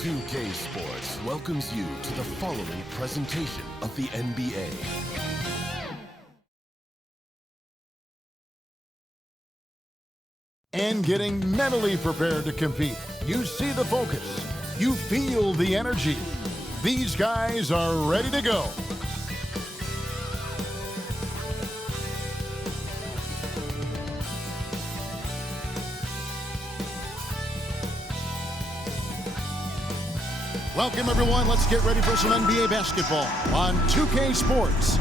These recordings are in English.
2K Sports welcomes you to the following presentation of the NBA. And getting mentally prepared to compete. You see the focus. You feel the energy. These guys are ready to go. Welcome, everyone. Let's get ready for some NBA basketball on 2K Sports.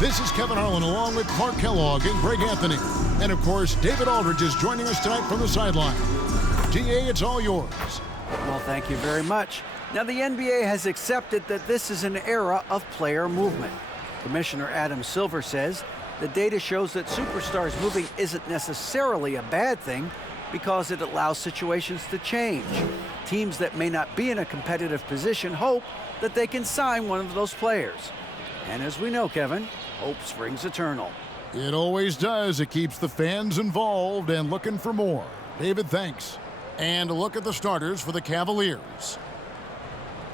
This is Kevin Harlan along with Clark Kellogg and Greg Anthony. And, of course, David Aldridge is joining us tonight from the sideline. GA, it's all yours. Well, thank you very much. Now, the NBA has accepted that this is an era of player movement. Commissioner Adam Silver says the data shows that superstars moving isn't necessarily a bad thing because it allows situations to change. Teams that may not be in a competitive position hope that they can sign one of those players. And as we know, Kevin, hope springs eternal. It always does. It keeps the fans involved and looking for more. David, thanks. And a look at the starters for the Cavaliers.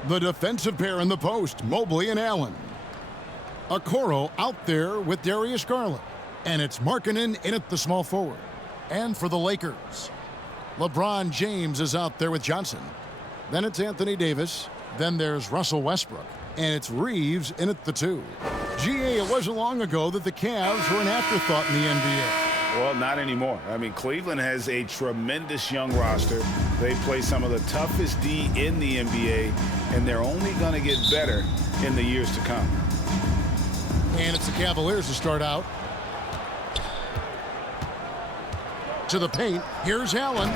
The defensive pair in the post, Mobley and Allen. Okoro out there with Darius Garland. And it's Markkanen in at the small forward. And for the Lakers, LeBron James is out there with Johnson. Then it's Anthony Davis. Then there's Russell Westbrook. And it's Reeves in at the 2. GA, it wasn't long ago that the Cavs were an afterthought in the NBA. Well, not anymore. I mean, Cleveland has a tremendous young roster. They play some of the toughest D in the NBA, and they're only going to get better in the years to come. And it's the Cavaliers to start out. To the paint. Here's Allen.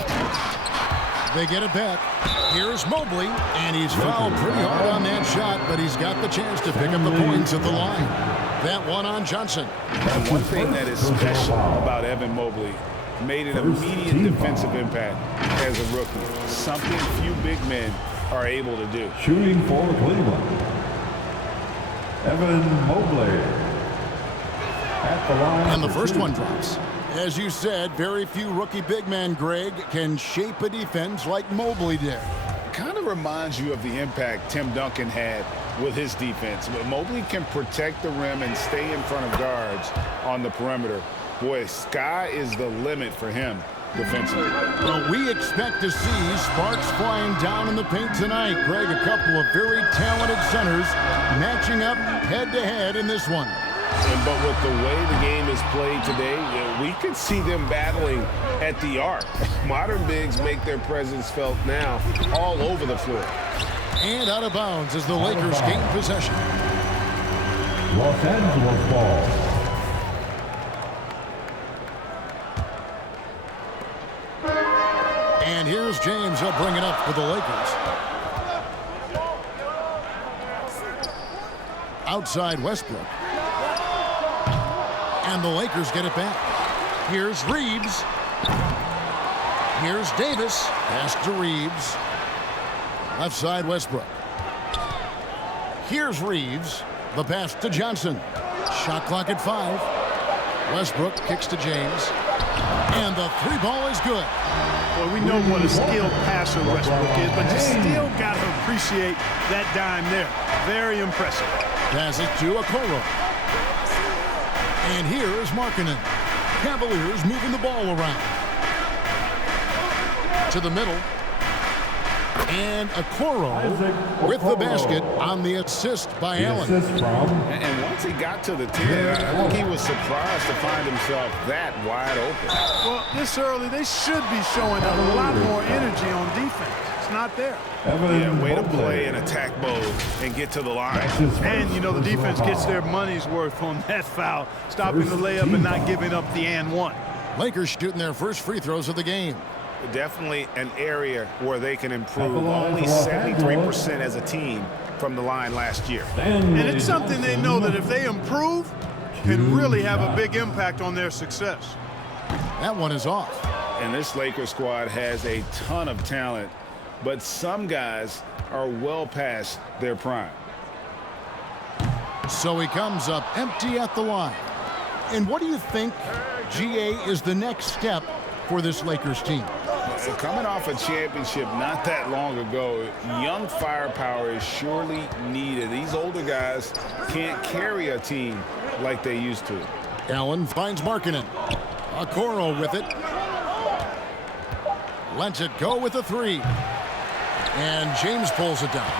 They get it back. Here's Mobley, and he's fouled pretty hard on that shot, but he's got the chance to pick up the points at the line. That one on Johnson. And one thing that is special about Evan Mobley, made an immediate defensive impact as a rookie, something few big men are able to do. Shooting for Cleveland, Evan Mobley at the line. And the first one drops. As you said, very few rookie big men, Greg, can shape a defense like Mobley did. Kind of reminds you of the impact Tim Duncan had with his defense. But Mobley can protect the rim and stay in front of guards on the perimeter. Boy, sky is the limit for him defensively. Well, we expect to see sparks flying down in the paint tonight. Greg, a couple of very talented centers matching up head-to-head in this one. But with the way the game is played today, we could see them battling at the arc. Modern bigs make their presence felt now all over the floor. And out of bounds as the Lakers gain possession. Los Angeles ball. And here's James. He'll bring it up for the Lakers. Outside Westbrook. And the Lakers get it back. Here's Reeves. Here's Davis. Pass to Reeves. Left side Westbrook. Here's Reeves. The pass to Johnson. Shot clock at 5. Westbrook kicks to James. And the 3 ball is good. Well, we know what a skilled passer Westbrook is, but you still got to appreciate that dime there. Very impressive. Pass it to Okoro. And here is Markkanen. Cavaliers moving the ball around. To the middle. And Okoro with the basket on the assist by Allen. And once he got to the 10, I think he was surprised to find himself that wide open. Well, this early, they should be showing a lot more energy on defense. It's not there. Yeah, way to play and attack mode and get to the line. And, you know, the defense gets their money's worth on that foul, stopping the layup and not giving up the and one. Lakers shooting their first free throws of the game. Definitely an area where they can improve. Only 73% as a team from the line last year. And it's something they know that if they improve, can really have a big impact on their success. That one is off. And this Lakers squad has a ton of talent, but some guys are well past their prime. So he comes up empty at the line. And what do you think, GA, is the next step for this Lakers team? Coming off a championship not that long ago, young firepower is surely needed. These older guys can't carry a team like they used to. Allen finds Markkanen. Okoro with it. Lets it go with a three. And James pulls it down.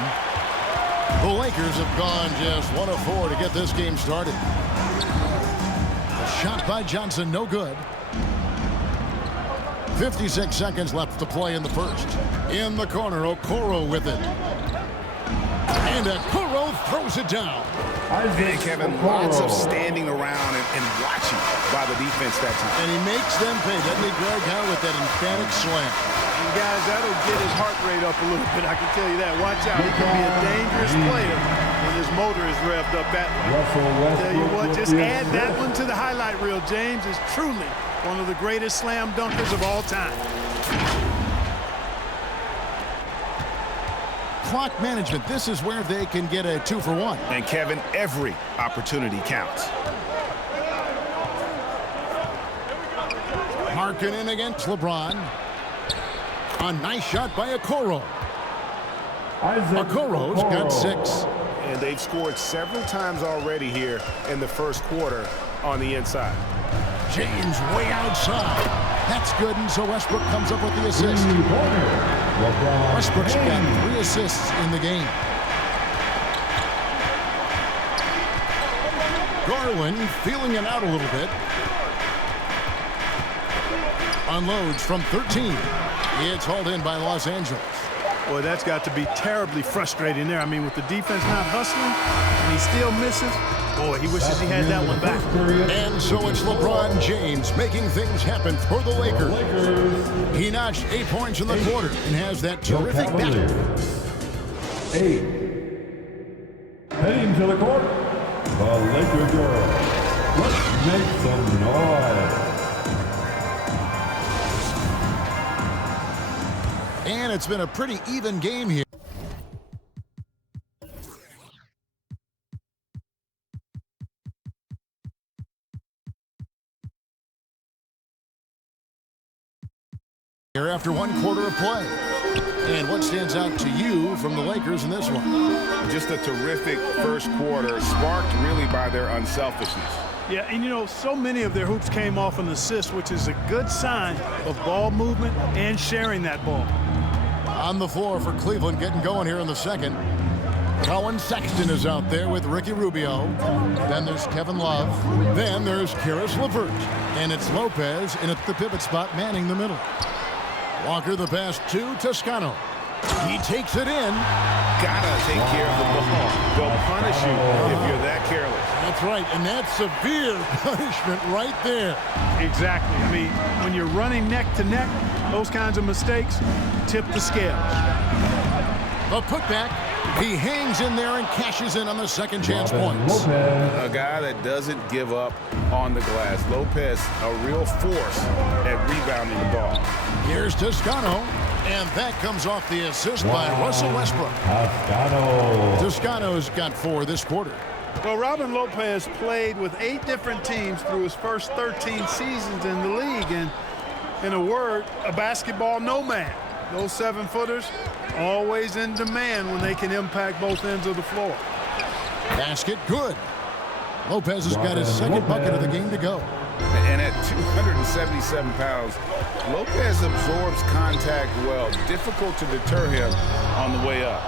The Lakers have gone just 1 of 4 to get this game started. A shot by Johnson, no good. 56 seconds left to play in the first. In the corner, Okoro with it. And Okoro throws it down. And Kevin, lots of standing around and watching by the defense that time. And he makes them pay, doesn't he, Greg? How with that emphatic slam. And guys, that'll get his heart rate up a little bit, I can tell you that. Watch out, he can be a dangerous player when his motor is revved up that way. I tell you what, just add that one to the highlight reel. James is truly one of the greatest slam dunkers of all time. Clock management, this is where they can get a 2 for 1. And Kevin, every opportunity counts. Markkanen against LeBron. A nice shot by Okoro. Okoro's got 6. And they've scored several times already here in the first quarter on the inside. James way outside. That's good, and so Westbrook comes up with the assist. Westbrook's got 3 assists in the game. Garland feeling it out a little bit. Unloads from 13. It's hauled in by Los Angeles. Boy, that's got to be terribly frustrating there. I mean, with the defense not hustling, and he still misses. Boy, he wishes he had that one back. And so it's LeBron James making things happen for the Lakers. He notched 8 points in the quarter and has that terrific back. 8. Heading to the court, the Laker girls. Let's make some noise. And it's been a pretty even game here. After 1 quarter of play. And what stands out to you from the Lakers in this one? Just a terrific first quarter, sparked really by their unselfishness. Yeah, and you know, so many of their hoops came off an assist, which is a good sign of ball movement and sharing that ball. On the floor for Cleveland, getting going here in the second. Colin Sexton is out there with Ricky Rubio. Then there's Kevin Love. Then there's Karis LeVert. And it's Lopez in at the pivot spot, manning the middle. Walker the pass to Toscano. He takes it in. Gotta take care of the ball. They'll punish you if you're that careless. That's right, and that's severe punishment right there. Exactly. I mean, when you're running neck to neck, those kinds of mistakes tip the scales. The putback. He hangs in there and cashes in on the second chance points. A guy that doesn't give up on the glass. Lopez, a real force at rebounding the ball. Here's Toscano, and that comes off the assist by Russell Westbrook. Toscano's got 4 this quarter. Well, Robin Lopez played with 8 different teams through his first 13 seasons in the league, and in a word, a basketball nomad. Those 7-footers always in demand when they can impact both ends of the floor. Basket good. Lopez has got his second bucket of the game to go. And at 277 pounds, Lopez absorbs contact well. Difficult to deter him on the way up.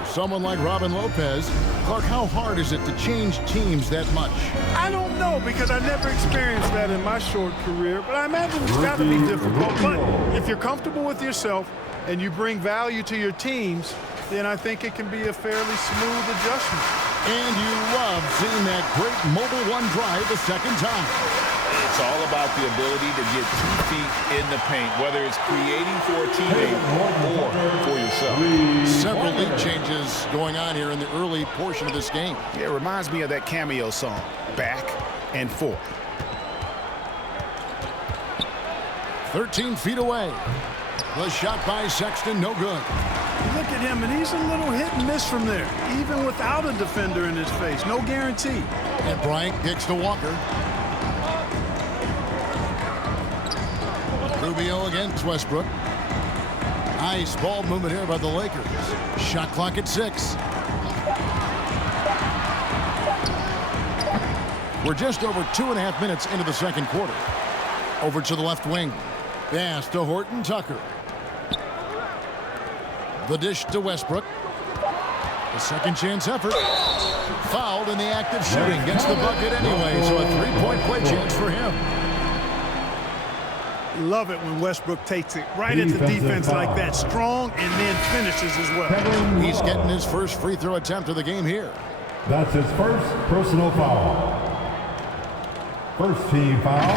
For someone like Robin Lopez, Clark, how hard is it to change teams that much? I don't know, because I never experienced that in my short career, but I imagine it's got to be difficult. But if you're comfortable with yourself and you bring value to your teams, then I think it can be a fairly smooth adjustment. And you love seeing that great Mobile One drive the second time. It's all about the ability to get 2 feet in the paint, whether it's creating for a teammate or for yourself. Several lead changes going on here in the early portion of this game. Yeah, it reminds me of that cameo song, Back and Forth. 13 feet away. The shot by Sexton, no good. Look at him, and he's a little hit and miss from there, even without a defender in his face. No guarantee. And Bryant kicks to Walker. Rubio against Westbrook. Nice ball movement here by the Lakers. Shot clock at 6. We're just over 2.5 minutes into the second quarter. Over to the left wing. Pass to Horton Tucker. The dish to Westbrook. A second chance effort. Fouled in the act of shooting. Gets the bucket anyway, so a three-point play chance for him. Love it when Westbrook takes it right at the defense like that. Strong and then finishes as well. He's getting his first free throw attempt of the game here. That's his first personal foul. First team foul.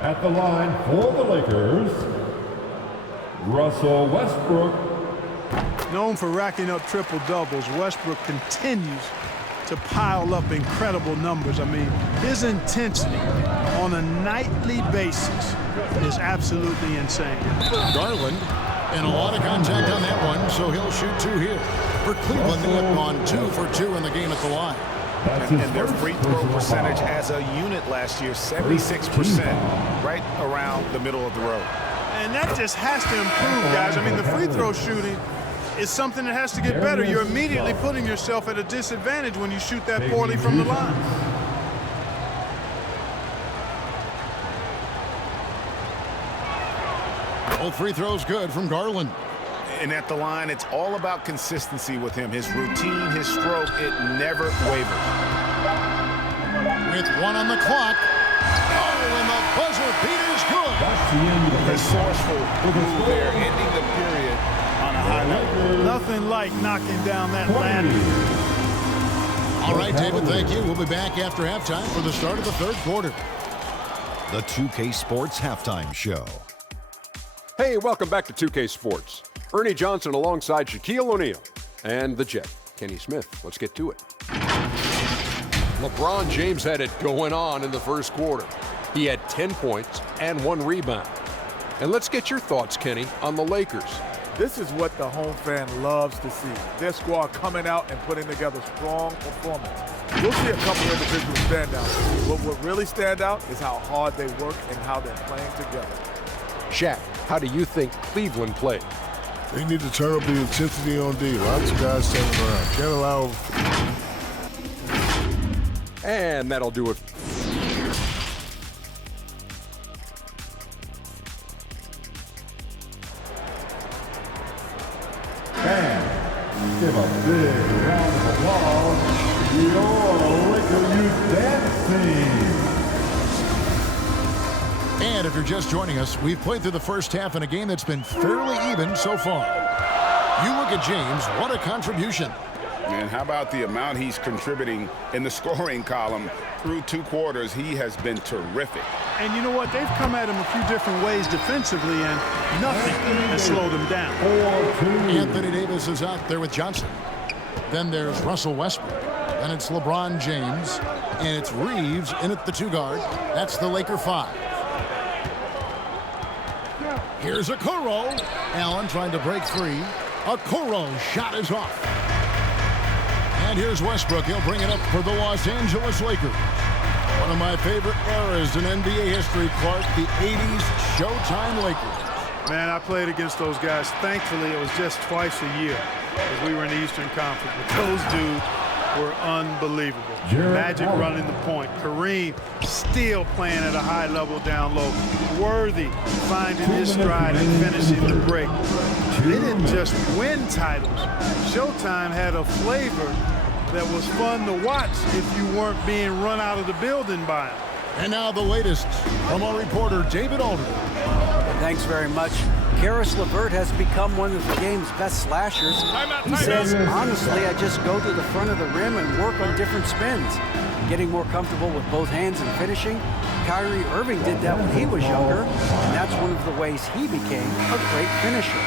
At the line for the Lakers, Russell Westbrook. Known for racking up triple doubles, Westbrook continues to pile up incredible numbers. I mean, his intensity on a nightly basis is absolutely insane. Garland, and a lot of contact on that one, so he'll shoot 2 here. For Cleveland, they have gone 2 for 2 in the game at the line. And their free throw percentage as a unit last year, 76%, right around the middle of the road. And that just has to improve, guys. I mean, the free throw shooting is something that has to get better. You're immediately putting yourself at a disadvantage when you shoot that poorly from the line. Both free throws good from Garland. And at the line, it's all about consistency with him. His routine, his stroke, it never wavers. With 1 on the clock. Oh, and the buzzer beater's good. That's the end of the Resourceful move there, ending the period on a high note. Nothing like knocking down that ladder. All right, David, thank you. We'll be back after halftime for the start of the third quarter. The 2K Sports Halftime Show. Hey, welcome back to 2K Sports. Ernie Johnson alongside Shaquille O'Neal and the Jet, Kenny Smith. Let's get to it. LeBron James had it going on in the first quarter. He had 10 points and 1 rebound. And let's get your thoughts, Kenny, on the Lakers. This is what the home fan loves to see. Their squad coming out and putting together strong performance. We'll see a couple individual standouts. What will really stand out is how hard they work and how they're playing together. Shaq, how do you think Cleveland played? They need to turn up the intensity on D. Lots of guys standing around. Can't allow. And that'll do it. And give a big round of applause to your Laker youth dance team. And if you're just joining us, we've played through the first half in a game that's been fairly even so far. You look at James, what a contribution. And how about the amount he's contributing in the scoring column through 2 quarters? He has been terrific. And you know what? They've come at him a few different ways defensively, and nothing has slowed him down. Anthony Davis is out there with Johnson. Then there's Russell Westbrook. Then it's LeBron James. And it's Reeves in at the 2 guard. That's the Laker 5. Here's a Okoro. Allen trying to break free. Okoro shot is off. And here's Westbrook. He'll bring it up for the Los Angeles Lakers. One of my favorite eras in NBA history, Clark, the 80s Showtime Lakers. Man, I played against those guys. Thankfully, it was just twice a year as we were in the Eastern Conference. But those dudes were unbelievable. Magic running the point. Kareem still playing at a high level down low. Worthy finding his stride and finishing the break. They didn't just win titles. Showtime had a flavor that was fun to watch if you weren't being run out of the building by them. And now the latest from our reporter, David Aldridge. Thanks very much. Karis LeVert has become one of the game's best slashers. He says, honestly, I just go to the front of the rim and work on different spins. Getting more comfortable with both hands and finishing. Kyrie Irving did that when he was younger, and that's one of the ways he became a great finisher.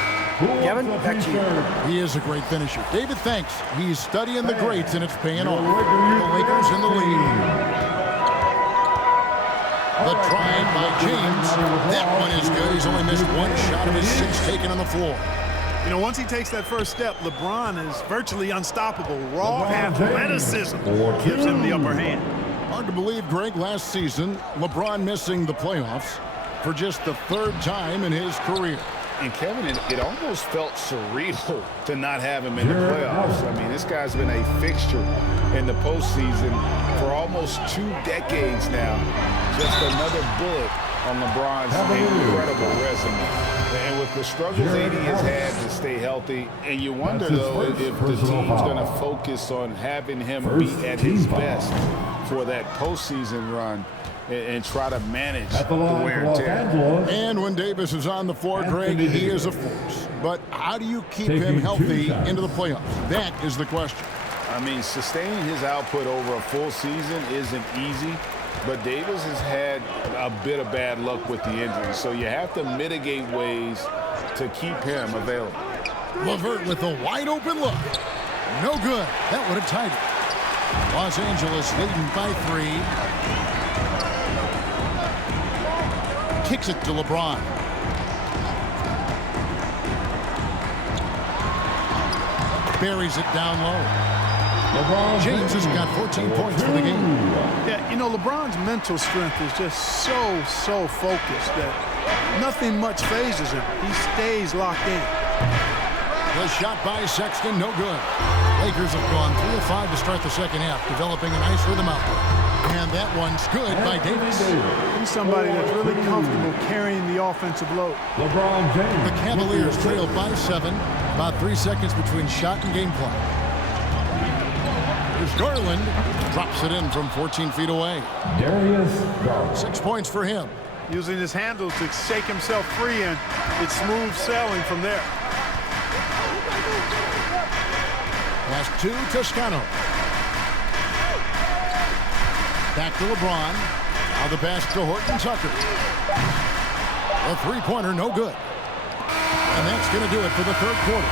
Kevin, back to you. He is a great finisher. David, thanks. He's studying the greats, and it's paying off. The Lakers in the lead. The drive by James. That one is good. He's only missed 1 shot of his 6 taken on the floor. You know, once he takes that first step, LeBron is virtually unstoppable. Raw athleticism gives him the upper hand. Hard to believe, Greg, last season, LeBron missing the playoffs. for just the 3rd time in his career. And Kevin, it almost felt surreal to not have him in the playoffs. I mean, this guy's been a fixture in the postseason for almost 2 decades now. Just another bullet on LeBron's incredible resume. And with the struggles AD has had to stay healthy, and you wonder, though, if the team's going to focus on having him be at his best for that postseason run and try to manage the wear and tear. And when Davis is on the floor, Greg, he is a force. But how do you keep him healthy into the playoffs? That is the question. I mean, sustaining his output over a full season isn't easy, but Davis has had a bit of bad luck with the injury, so you have to mitigate ways to keep him available. LeVert with a wide-open look. No good. That would have tied it. Los Angeles leading by 3. Kicks it to LeBron. Buries it down low. James has got 14 points for the game. Yeah, you know, LeBron's mental strength is just so focused that nothing much phases him. He stays locked in. The shot by Sexton, no good. Lakers have gone 3 of 5 to start the second half, developing a nice rhythm out there. And that one's good by Davis. He's somebody that's really comfortable carrying the offensive load. LeBron James. The Cavaliers trail by 7, about 3 seconds between shot and game clock. Here's Garland, drops it in from 14 feet away. Darius Garland. 6 points for him. Using his handles to shake himself free, and it's smooth sailing from there. Pass to Toscano. Back to LeBron. Now the pass to Horton Tucker. A 3-pointer, no good. And that's going to do it for the 3rd quarter.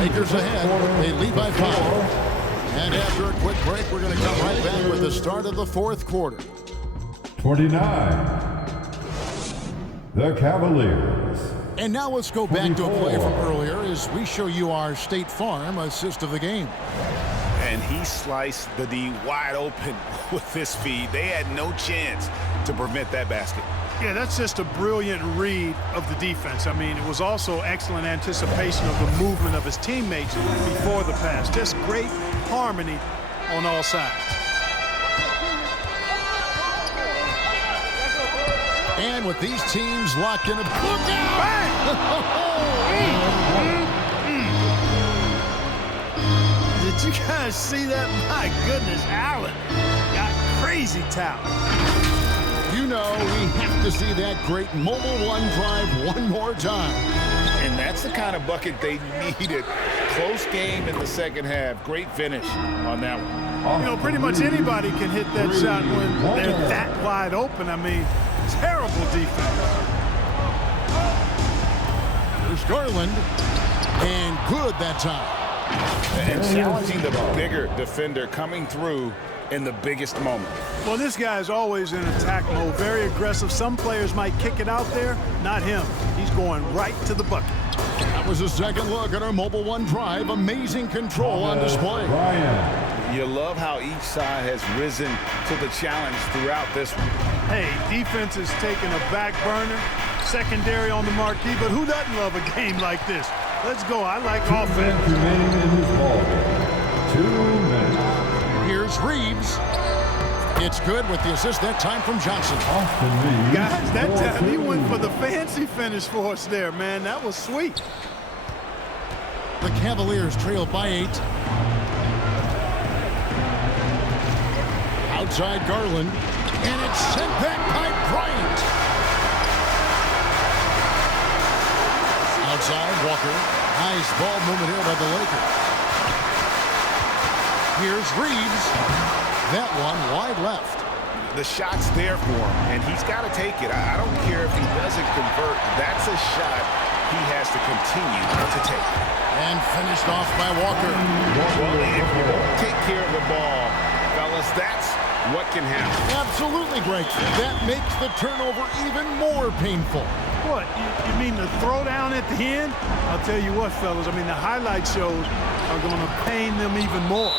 Lakers ahead. They lead by 5. And after a quick break, we're going to come right back with the start of the 4th quarter. 29. The Cavaliers. And now let's go back to a play from earlier as we show you our State Farm assist of the game. And he sliced the D wide open with this feed. They had no chance to prevent that basket. Yeah, that's just a brilliant read of the defense. I mean, it was also excellent anticipation of the movement of his teammates before the pass. Just great harmony on all sides. And with these teams locked in a... Look out! Did you guys see that? My goodness, Allen got crazy talent. You know, we have to see that great mobile one drive one more time. And that's the kind of bucket they needed. Close game in the second half. Great finish on that one. You know, pretty much anybody can hit that shot when they're that wide open. I mean, terrible defense. There's Garland. And good that time. And challenging the bigger defender coming through in the biggest moment. Well, this guy is always in attack mode, very aggressive. Some players might kick it out there, not him. He's going right to the bucket. That was a second look at our mobile one drive. Amazing control on display. You love how each side has risen to the challenge throughout this one. Hey, defense is taking a back burner, secondary on the marquee, but who doesn't love a game like this? Let's go. I like offense. 2 minutes. Here's Reeves. It's good with the assist that time from Johnson. Guys, that time he went for the fancy finish for us there, man. That was sweet. The Cavaliers trail by 8. Outside Garland. And it's sent back by Bryant. Outside Walker. Nice ball movement here by the Lakers. Here's Reeves. That one wide left. The shot's there for him, and he's got to take it. I don't care if he doesn't convert. That's a shot he has to continue to take. And finished off by Walker. Well, if you don't take care of the ball, fellas, that's what can happen. Absolutely, Greg. That makes the turnover even more painful. What, you mean the throwdown at the end? I'll tell you what, fellas, I mean, the highlight shows are going to pain them even more.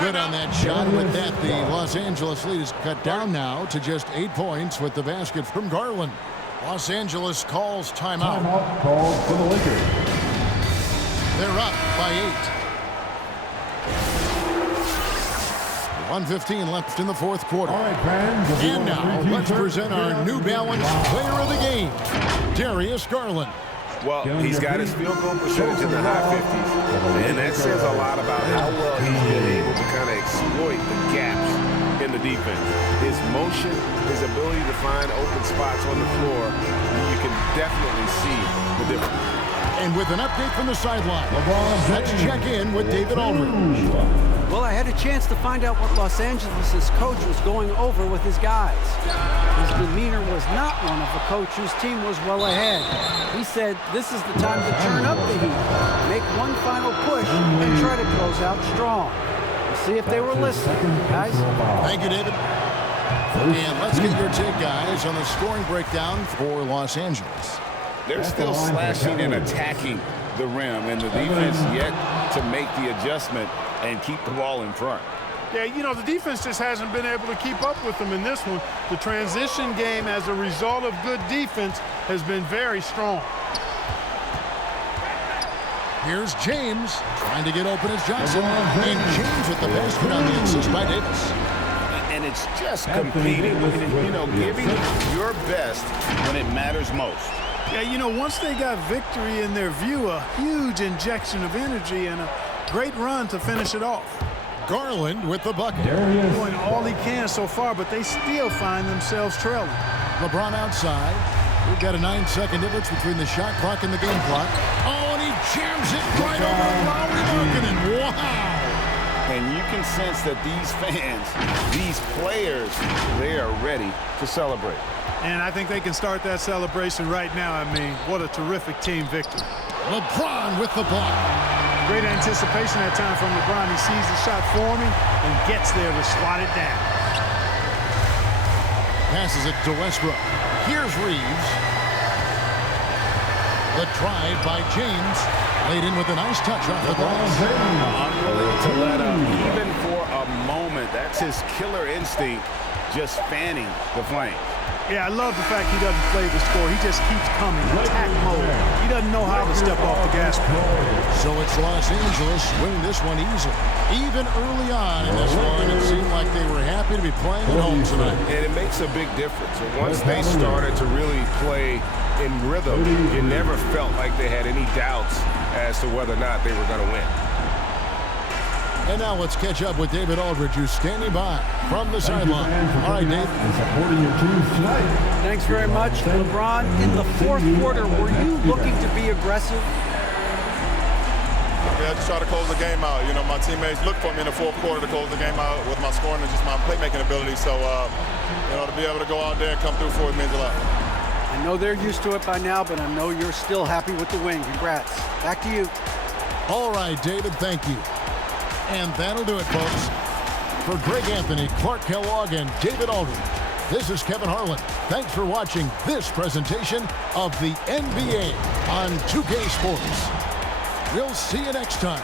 Good on that shot. With that, the Los Angeles lead is cut down now to just 8 points with the basket from Garland. Los Angeles calls timeout. Timeout called for the Lakers. They're up by 8. 1:15 left in the fourth quarter. All right, fans. And now, let's present our New Balance Player of the Game, Darius Garland. Well, he's got his field goal percentage in the high 50s, and that says a lot about how well he's been able to kind of exploit the gaps in the defense. His motion, his ability to find open spots on the floor, you can definitely see the difference. And with an update from the sideline, let's check in with David Aldridge. Well, I had a chance to find out what Los Angeles' coach was going over with his guys. His demeanor was not one of a coach whose team was well ahead. He said this is the time to turn up the heat, make one final push, and try to close out strong. We'll see if they were listening, guys. Thank you, David. And let's get your take, guys, on the scoring breakdown for Los Angeles. They're still slashing and attacking the rim, and the defense yet to make the adjustment and keep the ball in front. Yeah, you know, the defense just hasn't been able to keep up with them in this one. The transition game as a result of good defense has been very strong. Here's James trying to get open as Johnson. And James with the basket on the assist by Davis. And it's just competing, you know, giving your best when it matters most. Yeah, you know, once they got victory in their view, a huge injection of energy and a great run to finish it off. Garland with the bucket. Doing all he can so far, but they still find themselves trailing. LeBron outside. We've got a 9-second difference between the shot clock and the game clock. Oh, and he jams it right over Lowry Markkanen. Wow! And you can sense that these fans, these players, they are ready to celebrate. And I think they can start that celebration right now. I mean, what a terrific team victory. LeBron with the block. Great anticipation that time from LeBron. He sees the shot forming and gets there to swat it down. Passes it to Westbrook. Here's Reeves. The drive by James. Laid in with a nice touch off the glass. Unwilling to let up, even for a moment. That's his killer instinct, just fanning the flame. Yeah, I love the fact he doesn't play the score. He just keeps coming, attack mode. He doesn't know how to step off the gas pedal. So it's Los Angeles winning this one easily. Even early on in this one, it seemed like they were happy to be playing at home tonight. And it makes a big difference. And once they started to really play in rhythm, you never felt like they had any doubts as to whether or not they were going to win. And now let's catch up with David Aldridge, who's standing by from the sideline. All right, Dave. Supporting your teams tonight. Thanks very much. LeBron, in the fourth quarter, were you looking to be aggressive? Yeah, just try to close the game out. You know, my teammates look for me in the fourth quarter to close the game out with my scoring and just my playmaking ability. So, you know, to be able to go out there and come through for it means a lot. I know they're used to it by now, but I know you're still happy with the win. Congrats. Back to you. All right, David, thank you. And that'll do it, folks. For Greg Anthony, Clark Kellogg, and David Aldridge, this is Kevin Harlan. Thanks for watching this presentation of the NBA on 2K Sports. We'll see you next time.